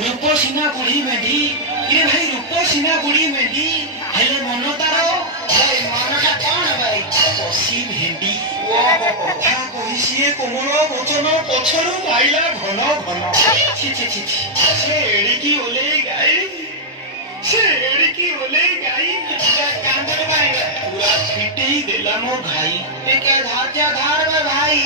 रूपसीना बुढ़ी मेढी ये भाई रूपसीना बुढ़ी मेढी हेले मन तार भाई मनटा कौन भाई पशी भेंडी কথা কহি সিয়ে কোমল বচন পছরু গাইলা ঘন ঘন ছি ছি ছি সে এড়িকি ওলে গাই সে এড়িকি ওলে গাই কান্দর ভাই পুরা ফিটেই দেলা মো ঘাই কে ধার যা ধার ভাই